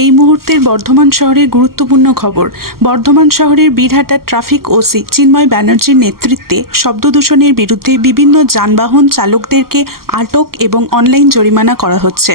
এই মুহূর্তের বর্ধমান শহরের গুরুত্বপূর্ণ খবর। বর্ধমান শহরের বীরহাটার ট্রাফিক ওসি চিন্ময় ব্যানার্জির নেতৃত্বে শব্দ দূষণের বিরুদ্ধে বিভিন্ন যানবাহন চালকদেরকে আটক এবং অনলাইন জরিমানা করা হচ্ছে।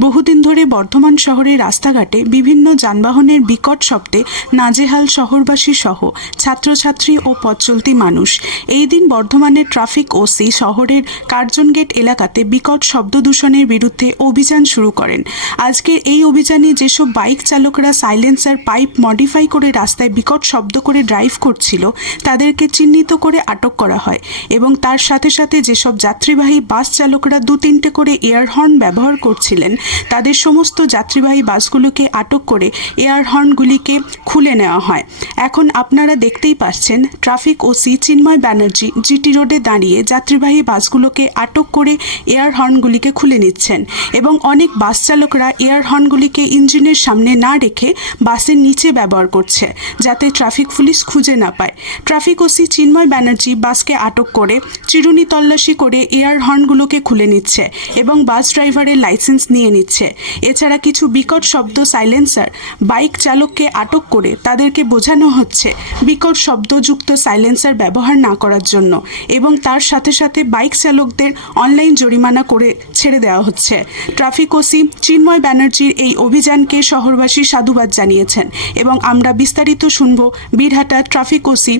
বহুদিন ধরে বর্ধমান শহরের রাস্তাঘাটে বিভিন্ন যানবাহনের বিকট শব্দে নাজেহাল শহরবাসী সহ ছাত্রছাত্রী ও পথচলতি মানুষ। এই দিন বর্ধমানের ট্রাফিক ওসি শহরের কার্জন গেট এলাকাতে বিকট শব্দ দূষণের বিরুদ্ধে অভিযান শুরু করেন। আজকের এই অভিযানে যেসব বাইক চালকরা সাইলেন্সার পাইপ মডিফাই করে রাস্তায় বিকট শব্দ করে ড্রাইভ করছিল তাদেরকে চিহ্নিত করে আটক করা হয় এবং তার সাথে সাথে যেসব যাত্রীবাহী বাস চালকরা 2-3টে করে এয়ার হর্ন ব্যবহার করছিলেন তাদের সমস্ত যাত্রীবাহী বাসগুলোকে আটক করে এয়ার হর্নগুলিকে খুলে নেওয়া হয়। এখন আপনারা দেখতেই পাচ্ছেন ট্রাফিক ওসি চিন্ময় ব্যানার্জি জিটি রোডে দাঁড়িয়ে যাত্রীবাহী বাসগুলোকে আটক করে এয়ার হর্নগুলিকে খুলে নিচ্ছেন এবং অনেক বাস চালকরা এয়ার হর্নগুলিকে ইঞ্জিনের সামনে না রেখে বাসের নিচে ব্যবহার করছে যাতে ট্রাফিক পুলিশ খুঁজে না পায়। ট্রাফিক ওসি চিন্ময় ব্যানার্জি বাসকে আটক করে চিরুনি তল্লাশি করে এয়ার হর্নগুলোকে খুলে নিচ্ছে এবং বাস ড্রাইভারের লাইসেন্স নিয়ে নিচ্ছে। এছাড়া কিছু বিকট শব্দ সাইলেন্সার বাইক চালককে আটক করে তাদেরকে বোঝানো হচ্ছে বিকট শব্দযুক্ত সাইলেন্সার ব্যবহার না করার জন্য এবং তার সাথে সাথে বাইক চালকদের অনলাইন জরিমানা করে ছেড়ে দেওয়া হচ্ছে। ট্রাফিক ওসি চিন্ময় ব্যানার্জির এই অভিযানকে শহরবাসী সাধুবাদ জানিয়েছেন এবং আমরা বিস্তারিত শুনব বীরহাটা ট্রাফিক ওসি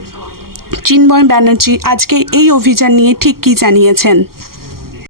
চিন্ময় ব্যানার্জি আজকে এই অভিযান নিয়ে ঠিক কী জানিয়েছেন।